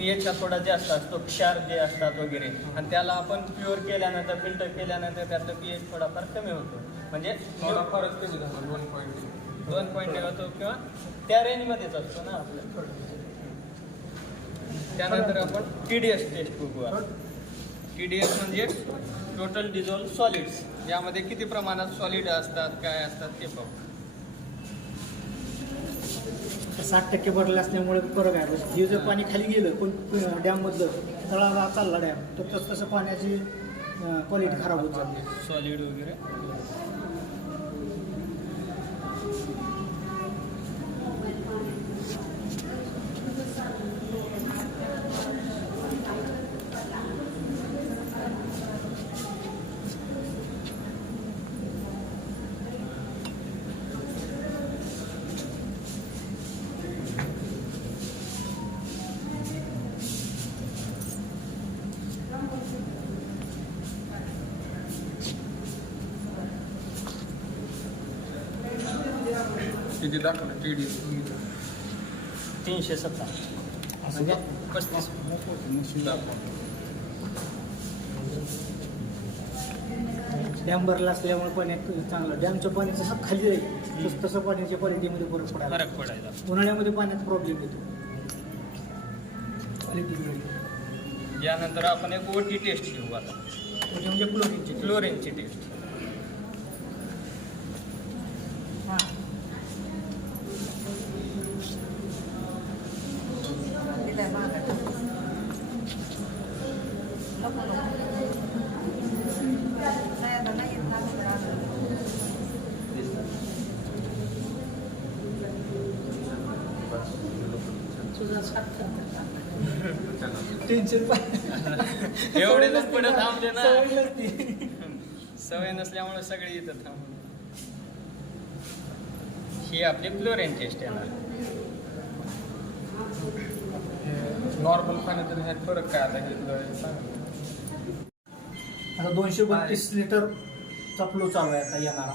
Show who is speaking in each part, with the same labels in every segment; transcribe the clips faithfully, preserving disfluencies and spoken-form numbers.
Speaker 1: PH थोडा जास्त असतो, क्षार जे असतात वगैरे, आणि त्याला आपण प्युअर केल्यानंतर फिल्टर केल्यानंतर त्यातलं पीएच थोडाफार कमी होतो. म्हणजे
Speaker 2: थोडाफारच कमी झाला, दोन पॉईंट
Speaker 1: दोन पॉईंट होतो किंवा त्या रेंजमध्येच असतो ना आपलं. त्यानंतर आपण टी डी एस टेस्ट बघूया. टी डी एस म्हणजे टोटल डिझॉल्व सॉलिड्स, यामध्ये किती प्रमाणात सॉलिड असतात, काय असतात ते पाहू.
Speaker 3: साठ टक्के भरले असल्यामुळे फरक आहे. हे जर पाणी खाली गेलं पण डॅममधलं तळाला चालला डॅम, तर तसं तसं पाण्याची क्वालिटी खराब होत जाते,
Speaker 1: सॉलिड वगैरे.
Speaker 2: किती दाखवलं टी डी
Speaker 1: तीनशे सत्ता म्हणजे पस्तीस.
Speaker 3: डॅम भरला असल्यामुळे पाण्यात चांगलं, डॅमचं पाणी जसं खाली जाईल तसं तसं पाण्याच्या क्वालिटीमध्ये फरक पडायला
Speaker 1: फरक पडायला.
Speaker 3: उन्हाळ्यामध्ये पाण्यात प्रॉब्लेम येतो.
Speaker 1: यानंतर आपण एक ओटी टेस्ट घेऊ आता,
Speaker 3: म्हणजे क्लोरीनची
Speaker 1: क्लोरीनची टेस्ट.
Speaker 3: टेन्शन
Speaker 1: एवढे जण पुढे थांबले ना, सवय नसल्यामुळे सगळे इथं थांबले. ही आपली क्लोरीन टेस्ट येणार.
Speaker 2: नॉर्मल पाण्यात ह्यात फरक काय आता घेतलं सांग.
Speaker 3: आता दोनशे बत्तीस लिटरचा फ्लो चालू आहे आता येणारा.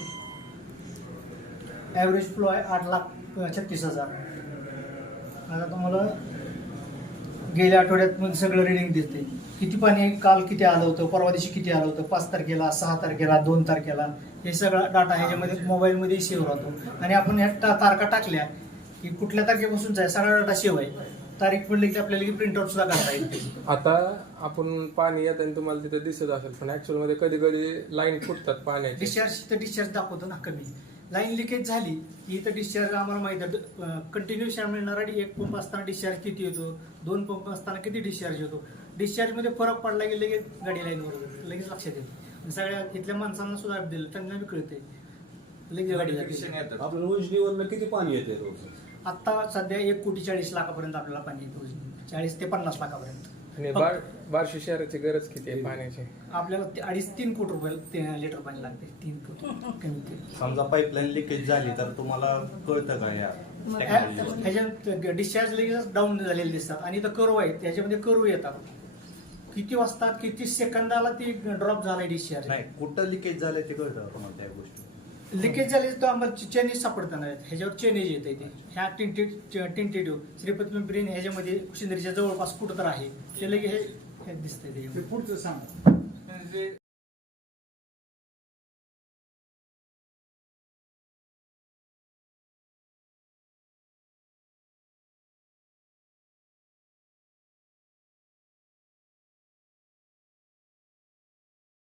Speaker 3: ॲव्हरेज फ्लो आहे आठ लाख छत्तीस हजार. आता तुम्हाला गेल्या आठवड्यात मध्ये सगळं रिडिंग दिसते, किती पाणी काल किती आलं होतं, परवा दिवशी किती आलं होतं, पाच तारखेला, सहा तारखेला, दोन तारखेला, हे सगळा डाटा ह्याच्यामध्ये मोबाईलमध्ये सेव्ह राहतो. आणि आपण ह्या तारखा टाकल्या की कुठल्या तारखेपासूनचा आहे सगळा डाटा सेव्ह आहे. तारीख पडली की आपल्याला की प्रिंटआउट सुद्धा काढता येईल.
Speaker 2: आता आपण पाणी येताना तुम्हाला तिथे दिसत असेल, पण ऍक्च्युअल मध्ये कधी कधी लाईन फुटतात पाण्याची.
Speaker 3: डिस्चार्ज तर डिस्चार्ज दाखवतो ना कमी, लाईन लिकेज झाली की तर डिस्चार्ज आम्हाला माहिती आहे. कंटिन्यू क्षार मिळणारा एक पंप असताना डिस्चार्ज किती येतो, दोन पंप असताना किती डिस्चार्ज होतो. डिस्चार्जमध्ये फरक पडला की लगेच गाडी लाईनवर लगेच लक्षात येते. सगळ्या इथल्या माणसांना सुद्धा दिलं, त्यांना बी कळते लगेच गाडी लागते.
Speaker 4: आपल्या उजनीवरनं किती पाणी येते रोज?
Speaker 3: आता सध्या एक कोटी चाळीस लाखापर्यंत आपल्याला पाणी येतो, चाळीस ते पन्नास लाखापर्यंत.
Speaker 2: आणि बार बार्शी शहराची गरज किती आहे पाण्याची?
Speaker 3: आपल्याला ते अडीच तीन कोटी रुपये ते लिटर पाणी लागते, तीन कोटी कमी कमी.
Speaker 4: समजा पाईपलाईन लिकेज झाली तर तुम्हाला कळतं का या टेक्नॉलॉजीवर?
Speaker 3: ह्याच्यात डिस्चार्ज लगेच डाऊन झालेले दिसतात आणि इथं कर्व आहेत, त्याच्यामध्ये कर्व येतात. किती वाजता किती सेकंदाला ती ड्रॉप झालाय डिस्चार्ज.
Speaker 4: नाही, कुठं लिकेज झालंय ते कळतं तुम्हाला त्या गोष्टी?
Speaker 3: लिकेज झाले तर आम्हाला चेनेज सापडतात नाहीत, ह्याच्यावर चेनेज येते ते. ह्या टिंटेड टिंटेटिव्ह श्रीपती ब्रेन ह्याच्यामध्ये कुशिंदरीच्या जवळपास कुठं तर आहे, ते लगे हे दिसतंय ते.
Speaker 5: पुढचं सांग.